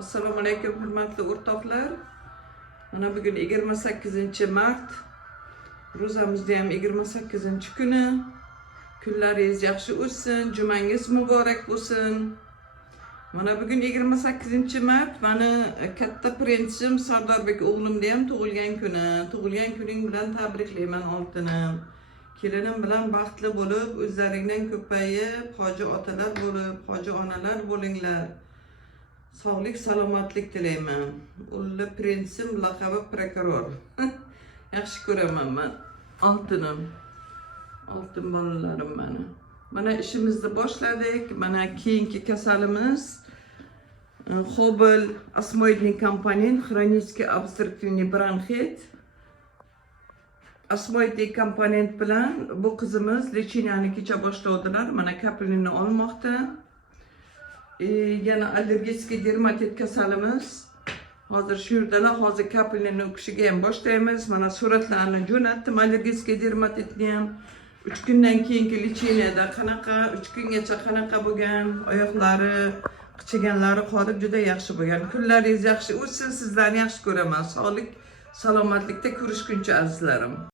Assalomu alaykum hurmatli o'rtoqlar. Mana bugun 28-mart. Ro'zamizda ham 28-kuni. Kunlaringiz yaxshi o'tsin, jumangiz muborak bo'lsin. Mana bugun 28-mart, mani katta prinsim Sardorbek o'g'limda ham tug'ilgan kuni. Tug'ilgan kuning bilan tabriklayman oltinim. Kelinim bilan baxtli bo'lib, o'zlaringdan ko'payib, hoji otalar bo'lib, hoji onalar bo'linglar. Sog'lik, salomatlik tilayman. O'g'li prinsim, laqabi prokuror. Yaxshi ko'raman men. Oltinim. Oltin bolalarim meni. Mana ishimizni boshladik. Mana keyingi kasalimiz Hobel osmoidный компонент, хронический обструктивный бронхит. Osmoidный komponent bilan bu qizimiz lecheniyani kecha boshlavdilar. Mana kapelini olmoqda. Yana allergik dermatit kasalimiz. Hozir shu yerdalar, hozir kapelini o'qishiga ham boshlaymiz. Mana suratlarni jo'natdim allergik dermatitni ham. 3 kundan keyingi lecheniyada qanaqa, 3 kungacha qanaqa bo'lgan, oyoqlari, qichiganlari qolib juda yaxshi bo'lgan. Kunlaringiz yaxshi o'tsin, sizlarni yaxshi ko'raman. Sog'lik, salomatlikda ko'rishguncha azizlarim.